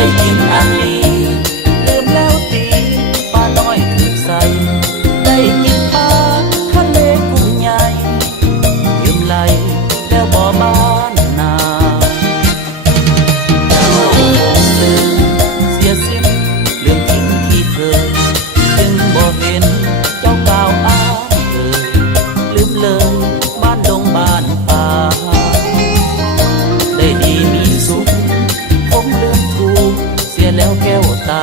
ได้กินอันนี้ลืมแล้วตีปลาน้อยถือใส่ได้กินปลาทะเลกุ้งใหญ่ยืมไหลแล้วบ่บ้านนาเจ้าลืมเสียสิ้นลืมทิ้งที่เคยจึงบ่เห็นเจ้าก่าวอ้างลืมเลยบ้านดงบ้านป่าได้ดีมีสุขผมลืมถูกเสียแล้วแก้วตา